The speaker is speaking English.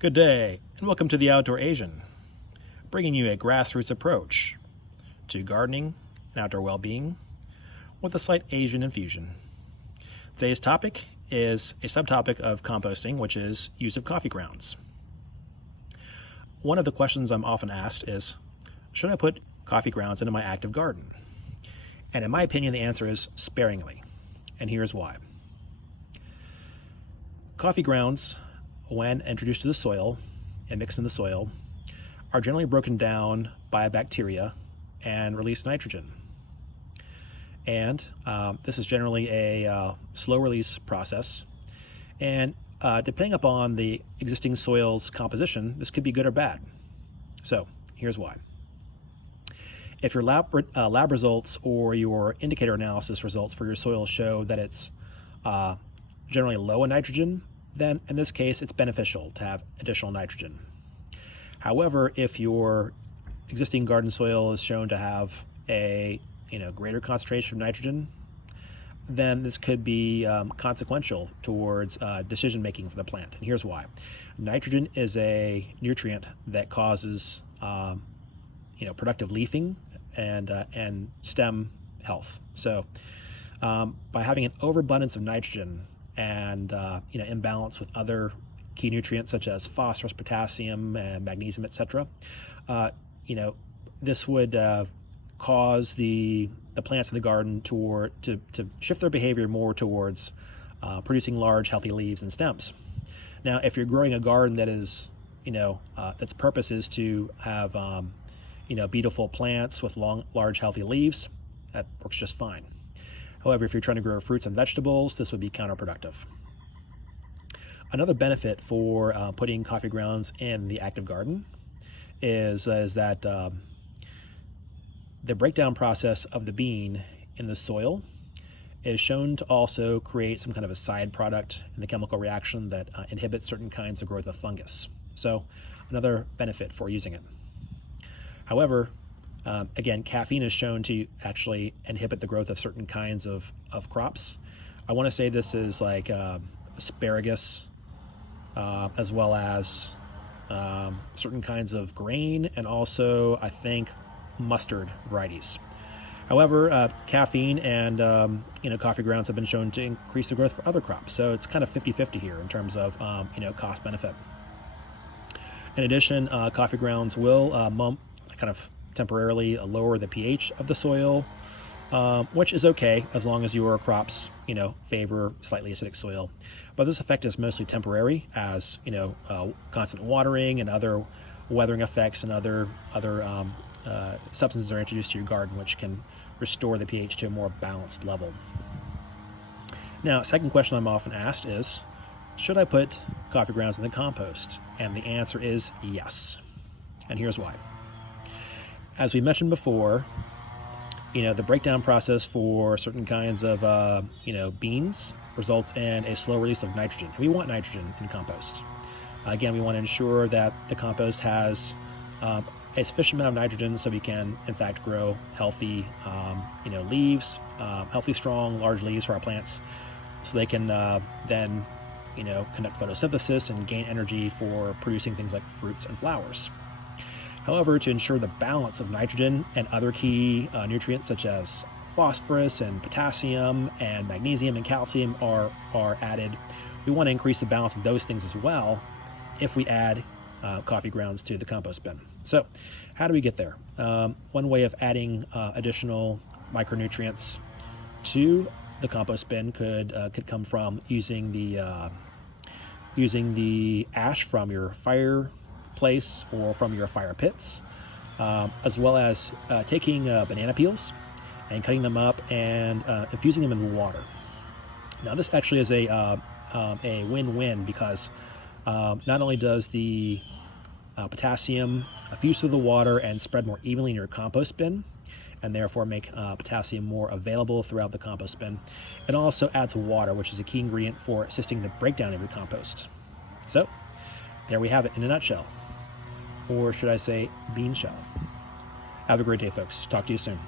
Good day, and welcome to the Outdoor Asian, bringing you a grassroots approach to gardening and outdoor well-being with a slight Asian infusion. Today's topic is a subtopic of composting, which is use of coffee grounds. One of the questions I'm often asked is, should I put coffee grounds into my active garden? And in my opinion, the answer is sparingly, and here's why. Coffee grounds, when introduced to the soil and mixed in the soil, are generally broken down by bacteria and release nitrogen. And this is generally a slow release process. And depending upon the existing soil's composition, this could be good or bad. So here's why. If your lab results or your indicator analysis results for your soil show that it's generally low in nitrogen, then in this case it's beneficial to have additional nitrogen. However, if your existing garden soil is shown to have a greater concentration of nitrogen, then this could be consequential towards decision making for the plant. And here's why. Nitrogen is a nutrient that causes productive leafing and stem health. So by having an overabundance of nitrogen and imbalance with other key nutrients such as phosphorus, potassium, and magnesium, etc., this would cause the plants in the garden to shift their behavior more towards producing large, healthy leaves and stems. Now, if you're growing a garden that is, its purpose is to have, beautiful plants with long, large, healthy leaves, that works just fine. However, if you're trying to grow fruits and vegetables, this would be counterproductive. Another benefit for putting coffee grounds in the active garden is that the breakdown process of the bean in the soil is shown to also create some kind of a side product in the chemical reaction that inhibits certain kinds of growth of fungus. So another benefit for using it. However, again, caffeine is shown to actually inhibit the growth of certain kinds of crops. I want to say this is like asparagus, as well as certain kinds of grain, and also I think mustard varieties. However, caffeine and coffee grounds have been shown to increase the growth for other crops. So it's kind of 50-50 here in terms of cost benefit. In addition, coffee grounds will kind of temporarily lower the pH of the soil, which is okay as long as your crops favor slightly acidic soil. But this effect is mostly temporary, as constant watering and other weathering effects and other substances are introduced to your garden, which can restore the pH to a more balanced level. Now, second question I'm often asked is, should I put coffee grounds in the compost? And the answer is yes. And here's why. As we mentioned before, the breakdown process for certain kinds of beans results in a slow release of nitrogen. We want nitrogen in compost. Again, we want to ensure that the compost has a sufficient amount of nitrogen so we can, in fact, grow healthy, leaves, healthy, strong, large leaves for our plants, so they can then, conduct photosynthesis and gain energy for producing things like fruits and flowers. However, to ensure the balance of nitrogen and other key nutrients such as phosphorus and potassium and magnesium and calcium are added, we want to increase the balance of those things as well if we add coffee grounds to the compost bin. So how do we get there? One way of adding additional micronutrients to the compost bin could come from using the ash from your fireplace or from your fire pits, as well as taking banana peels and cutting them up and infusing them in water. Now, this actually is a win-win, because not only does the potassium fuse through the water and spread more evenly in your compost bin, and therefore make potassium more available throughout the compost bin, it also adds water, which is a key ingredient for assisting the breakdown of your compost. So there we have it in a nutshell, or should I say bean shell. Have a great day, folks. Talk to you soon.